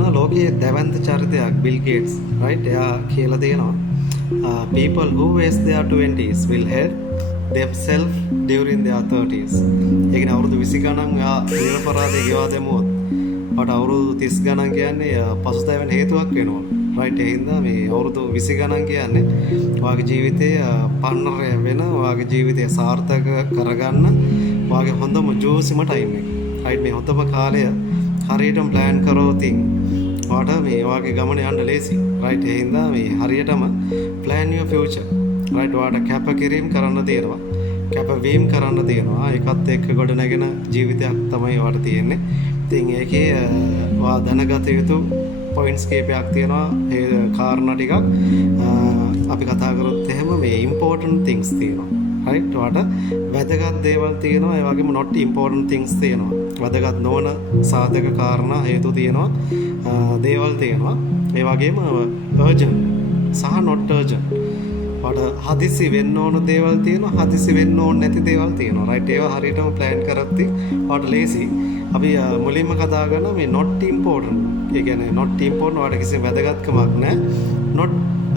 දන්නා ලෝකයේ දැවැන්ත චරිතයක් බිල් ගේට්ස් right එයා කියලා දෙනවා people who waste their 20s will help themselves during their 30s. ඒ කියන්නේ අවුරුදු 20 ගණන් නිරපරාධය ගෙවා දැමුවොත් අපට අවුරුදු 30 ගණන් කියන්නේ පසුතැවෙන හේතුවක් වෙනවා. right ඒ හින්දා මේ අවුරුදු 20 ගණන් කියන්නේ ඔයාගේ ජීවිතයේ පන්නරය වෙන ඔයාගේ ජීවිතය සාර්ථක කරගන්න ඔයාගේ හොඳම ජෝසිම ටයිම් එක. right මේ හොඳම කාලය හරියටම ප්ලෑන් කරොත් ඔයාට මේ ඔයාගේ ගමන යන්න ලේසි. right ඒ හින්දා මේ හරියටම plan your future. right ඔයාට කැපකිරීම කරන්න තියෙනවා. කැපවීම කරන්න තියෙනවා. ඒකත් එක්ක ගොඩ නැගෙන ජීවිතයක් තමයි ඔයාට තියෙන්නේ. ඉතින් ඒකේ ඔයා දැනගත යුතු පොයින්ට්ස් කීපයක් තියෙනවා. ඒ කාරණා ටිකක් අපි කතා කරොත් එහෙම මේ important things තියෙනවා. right ඔයාට වැදගත් දේවල් තියෙනවා. ඒ වගේම not important things තියෙනවා. වැදගත් නොවන සාධක කාරණා හේතු තියෙනවා. දේවල් තියෙනවා. ඒ වගේම urgent සහ not urgent. ඔයාට හදිසි වෙන්න ඕන දේවල් තියෙනවා. හදිසි වෙන්න ඕන නැති දේවල් තියෙනවා. right ඒවා හරියටම plan කරද්දි ඔයාට ලේසි. අපි මුලින්ම කතා කරන මේ not important. ඒ කියන්නේ not important ඔයාට කිසිම වැදගත්කමක් නැහැ. not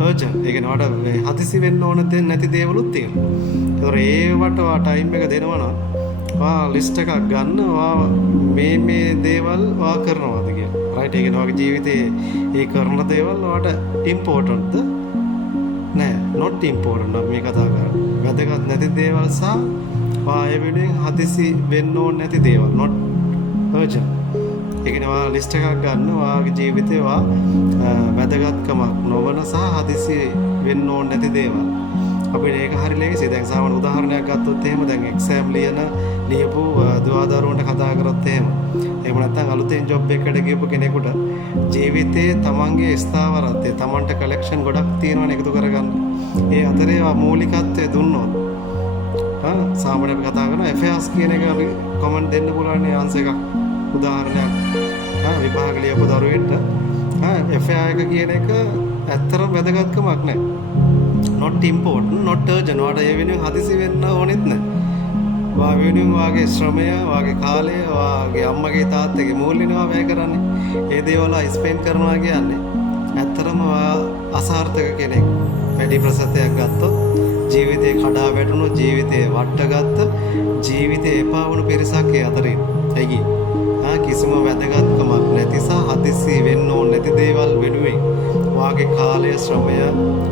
urgent. ඒ කියන්නේ ඔයාට හදිසි වෙන්න ඕන නැති දේවලුත් තියෙනවා. ඒතර ඒවට ඔයා ටයිම් එක දෙනවා නම් ඔයා ලිස්ට් එකක් ගන්න. ඔයා මේ දේවල් ඔයා කරනවාද කියලා. right ඒ කියන්නේ ඔයාගේ ජීවිතේ ඒ කරන දේවල් ඔයාට importantද? නෑ not important නම් මේ කතා කරන්නේ. වැදගත් නැති දේවල් සහ ඔයා ඒ වෙනුවෙන් හදිසි වෙන්න ඕන නැති දේවල් not urgent. ඒ කියන්නේ ඔයා ලිස්ට් එකක් ගන්න. ඔයාගේ ජීවිතේ ඔයා වැදගත්කමක් නොවන සහ හදිසි වෙන්න ඕන නැති දේවල්. අපිට ඒක හරි ලේසි. දැන් සාමාන්‍ය උදාහරණයක් ගත්තොත් එහෙම දැන් එක්සෑම් ලියපු දුවදරුවන්ට කතා කරොත් එහෙම. එහෙම නැත්නම් අලුතෙන් ජොබ් එකකට ගියපු කෙනෙකුට ජීවිතේ තමන්ගේ ස්ථාවරත්වය තමන්ට කලෙක්ෂන් ගොඩක් තියෙනවනේ එකතු කරගන්න. ඒ අතරේ මූලිකත්වය දුන්නොත් සාමාන්‍ය අපි කතා කරන FAS කියන එක අපි කමෙන්ට් දෙන්න පුළුවන් ආන්සර් එකක්. උදාහරණයක් විභාග ලියපු දරුවෙක්ට FA එක කියන එක ඇත්තටම වැදගත්කමක් නැහැ. not important not urgent. ඔයාට ඒ වෙනුවෙන් හදිසි වෙන්න ඕනෙත් නැහැ. ඔයා වෙනුවෙන් ඔයාගේ ශ්‍රමය, ඔයාගේ කාලය, ඔයාගේ අම්මගේ තාත්තගේ මූල්‍යනේ ඔයා වැය කරන්නේ. ඒ දේවල් ස්පෙන්ඩ් කරනවා කියන්නේ ඇත්තටම ඔයා අසාර්ථක කෙනෙක්. වැඩි ප්‍රසතයක් ගත්තොත් ජීවිතේ කඩා වැටුණොත් ජීවිතේ වට්ටගත්ත ජීවිතේ එපා වුණු පිරිසක් ඒ අතරින්. ඒකි කිසිම වැදගත්කමක් නැති සහ හදිසි වෙන්න ඕන නැති දේවල් වෙනුවෙන් වාගේ කාලය ශ්‍රමය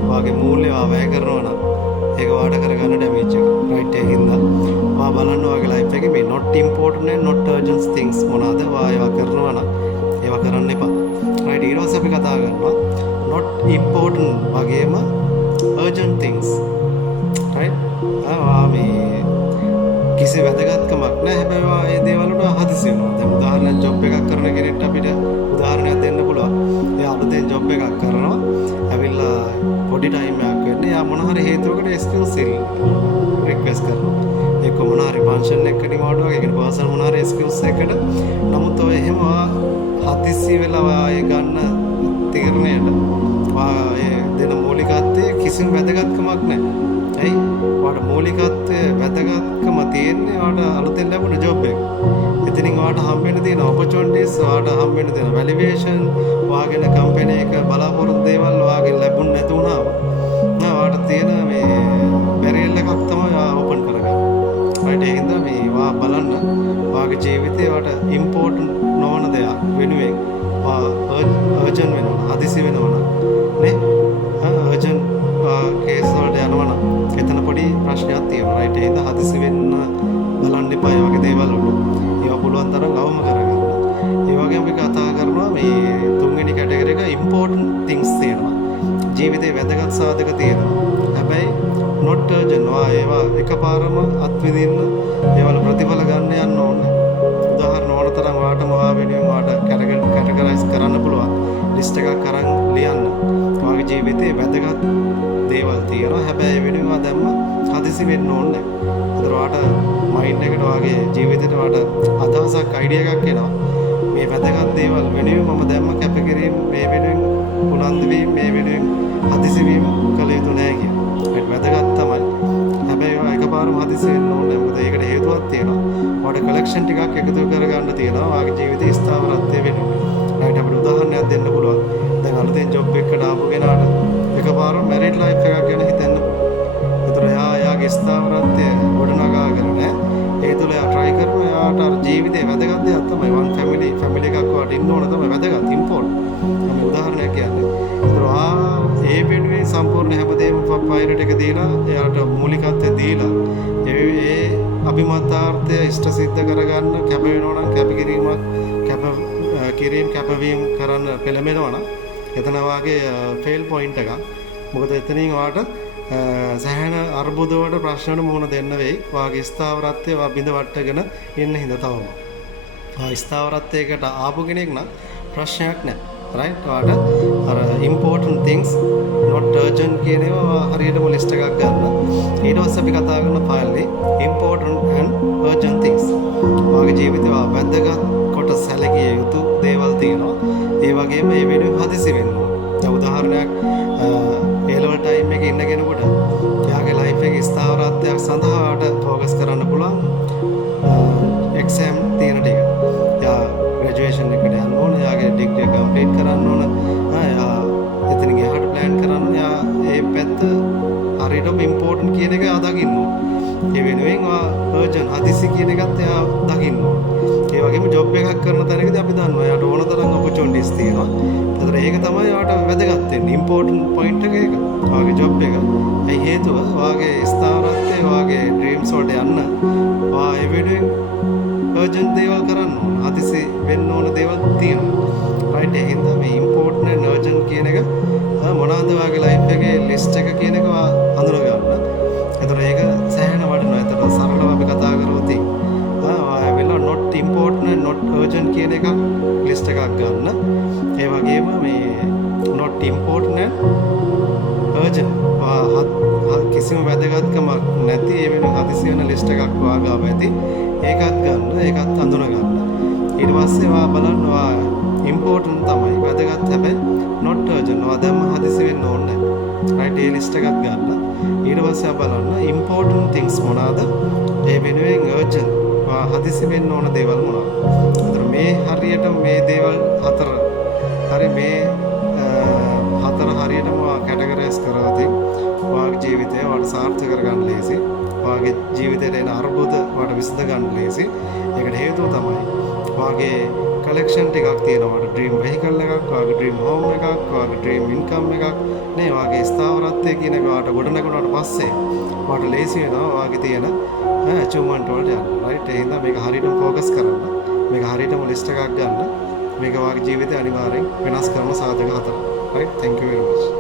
වාගේ මූල්‍ය වැය කරනවා නම් ඒක වාට කරගන්න ඩැමේජ් එක. right ඒ හින්දා වා බලන්න වාගේ ලයිෆ් එකේ මේ not important and not urgent things මොනවාද වා ඒවා කරනවා නම් ඒවා කරන්න එපා. right ඊට පස්සේ අපි කතා කරනවා not important වගේම urgent things. right මේ කිසි වැදගත්කමක් නැහැ. හැබැයි ඔයා ඒ දේවල් වලට හදිසි වෙනවා. දැන් උදාහරණයක් ජොබ් එකක් කරන කෙනෙක්ට අපිට උදාහරණයක් දෙන්න පුළුවන්. එයා අලුතෙන් ජොබ් එකක් කරනවා. ඇවිල්ලා පොඩි ටයිම් එකක් වෙන්නේ. එයා මොන හරි හේතුවකට එක්ස්කියුස් රික්වෙස්ට් කරනවා. ඒක මොන හරි ෆන්ක්ෂන් එකක නිමාඩුවක්. ඒ කියන්නේ පර්සනල් මොන හරි එක්ස්කියුස් එකකට. නමුත් ඔය එහෙම හදිසි වෙලා ඒ ගන්න තීරණයට ඒ දෙන මූලිකත්වයේ කිසිම වැදගත්කමක් නැහැ. ඇයි? ඔයාට මූලිකත්වයේ වැදගත්කම තියෙන්නේ ඔයාට අලුතෙන් ලැබුණ ජොබ් එක. එතනින් ඔයාට හම්බෙන්න තියෙන ඔපචුනිටිස්, ඔයාට හම්බෙන්න තියෙන වැලිඩේෂන්, ඔයාගෙන කම්පැනි එක බලාපොරොත්තු දේවල් ඔයාගෙන් ලැබුණ නැති වුණාම ඔයාට තියෙන මේ බැරියල් එකක් තමයි ඔයා ඕපන් කරගන්නේ. right ඒ හින්දා මේ ඔයා බලන්න ඔයාගේ ජීවිතේ ඔයාට ඉම්පෝටන්ට් නොවන දෙයක් වෙනුවෙන් අර්ජන්ට් වෙනවා, හදිසි වෙනවා නේ? අර්ජන්ට් කේස් වලට යනවා නම් එතන පොඩි ප්‍රශ්නයක් තියෙනවා. right ඒ හින්දා හදිසි වෙන්න බලන්න එපා. ඒ වගේ දේවල් වලට ඒවා පුළුවන් තරම් අවම කරගන්න. ඒ වගේම අපි කතා කරනවා මේ තුන්වෙනි කැටගරි එක important things තියෙනවා. ජීවිතේ වැදගත් සාධක තියෙනවා. හැබැයි not urgent. ඒවා එකපාරම අත්විඳින්න ඒවල ප්‍රතිඵල ගන්න යන්න ඕනේ. උදාහරණ ඕන තරම් ඔයාටම ඔයා වෙනුවෙන් ඔයාට කැටගරයිස් කරන්න පුළුවන්. ලිස්ට් එකක් අරන් ලියන්න. ඔයාගේ ජීවිතේ වැදගත් දේවල් තියෙනවා. හැබැයි ඒ වෙනුවෙන් ඔයා දැම්ම හදිසි වෙන්න ඕනේ නැහැ. ඒතර ඔයාට මයින්ඩ් එකට ඔයාගේ ජීවිතේට ඔයාට අදහසක් අයිඩියා එකක් එනවා. මේ වැදගත් දේවල් වෙනුවෙන් මම දැම්ම කැපකිරීම මේ වෙනුවෙන් උනන්දු වීම මේ වෙනුවෙන් හදිසි වීම කළ යුතු නැහැ කියන. ඒක වැදගත් තමයි. හැබැයි ඔයා එකපාරම හදිසි වෙන්න ඕනේ. මොකද ඒකට හේතුවක් තියෙනවා. ඔයාට කලෙක්ෂන් ටිකක් එකතු කරගන්න තියෙනවා. ඔයාගේ ජීවිතේ ස්ථාවරත්වය වෙනුවෙන්. right අපිට උදාහරණයක් වැදගත් ඉම්පෝර්ට්. මම උදාහරණයක් කියන්නේ. ඒතර ඒ වෙනුවෙන් සම්පූර්ණ හැමදේම පයිලට් එක දීලා එයාට මූලිකත්වය දීලා ඒ අභිමතාර්ථය ඉෂ්ට සිද්ධ කරගන්න කැප වෙනවා නම් කැපවීම කරන්න පෙළඹෙනවා නම් එතන වාගේ ෆේල් පොයින්ට් එකක්. මොකද එතනින් වාට සෑහෙන අර්බුද වලට ප්‍රශ්නවල මුහුණ දෙන්න වෙයි. වාගේ ස්ථාවරත්වය බිඳ වට්ටගෙන ඉන්න හින්දා තවම. ස්ථාවරත්වයකට ආපු කෙනෙක් නම් ප්‍රශ්නයක් නැහැ. right? වාට අර important things not urgent කියන ඒවා හරියටම ලිස්ට් එකක් ගන්න. ඊට පස්සේ අපි කතා කරන file important and urgent things. වාගේ ජීවිතේ වැදගත් කොට සැලකිය යුතු දේවල් තියෙනවා. ඒ වගේම මේ වෙනුවෙන් හදිසි වෙන්න ඕන. දැන් උදාහරණයක් A-level time එකේ ඉන්න කෙනෙකුට එයාගේ life එකේ ස්ථාවරත්වයක් සඳහාට ફોකස් කරන්න පුළුවන් exam තියෙන ටික. එයා graduation එකට යන්න ඕන, එයාගේ degree එක complete කරන්න ඕන. එයා එතනින් එහාට plan කරන්න ඕන. එයා ඒ පැත්ත හරියටම important කියන එක එයා දකින්න ඕන. ඒ වෙනුවෙන් urgent හදිසි කියන එකත් එයා දකින්න ඕන. ඒ වගේම ජොබ් එකක් කරන තැනකදී අපි දන්නවා එයාට ඕන තරම් opportunities තියෙනවා. ඒතර ඒක තමයි එයාට වැදගත් වෙන්නේ. important point එක ඒක. ඔයාගේ ජොබ් එක. ඒ හේතුව ඔයාගේ ස්ථාවරත්වය ඔයාගේ dreams වලට යන්න ඔයා ඒ වෙනුවෙන් urgent දේවල් කරන්න ඕන. හදිසි වෙන්න ඕන දේවල් තියෙනවා. right? ඒ හින්දා මේ important and urgent කියන එක මොනවාද ඔයාගේ life එකේ list එක කියන එක හඳුනා ගන්න. ඒතර ඒක සෑහෙන වටිනවා. ඒතර සරලව අපි කතා කරොත් not important and not urgent කියන එකක් list එකක් ගන්න. ඒ වගේම මේ not important and urgent කිසිම වැදගත්කමක් නැති ඒ වෙන හදිසි වෙන list එකක් වාගාව ඇති. ඒකත් ගන්න, ඒකත් හඳුනා ගන්න. ඊට පස්සේ වා බලන්න important තමයි වැදගත් හැබැයි not urgent. දැම්ම හදිසි වෙන්න ඕනේ නැහැ. right? ඒ list එකත් ගන්න. ඊට පස්සේ බලන්න important things මොනවාද? ඒ වෙනුවෙන් urgent හදිසි වෙන්න ඕන දේවල් මොනවද? අතන මේ හරියට මේ දේවල් හතර හරි මේ හතර හරියටම කැටගරයිස් කරලා තින් ඔයාගේ ජීවිතය ඔයාලට සාර්ථක කරගන්න ලේසි. ඔයාගේ ජීවිතේට එන අර්බුද ඔයාලට විසඳ ගන්න ලේසි. ඒකට හේතුව තමයි ඔයාගේ කලෙක්ෂන් ටිකක් තියෙනවා. ඔයාලට ඩ්‍රීම් වෙහිකල් එකක්, ඔයාගේ ඩ්‍රීම් හෝම් එකක්, ඔයාගේ ඩ්‍රීම් ඉන්කම් එකක් නේ. ඔයාගේ ස්ථාවරත්වය කියන එක ඔයාලට ගොඩනගුණාට පස්සේ ඔයාලට ලේසි වෙනවා ඔයාගේ තියෙන achievement වලට යන්න. right? ඒ හින්දා මේක හරියටම ફોකස් කරන්න. මේක හරියටම ලිස්ට් එකක් ගන්න. මේක ඔයාගේ ජීවිතය අනිවාර්යෙන් වෙනස් කරන සාධක හතරක්. right? Thank you very much.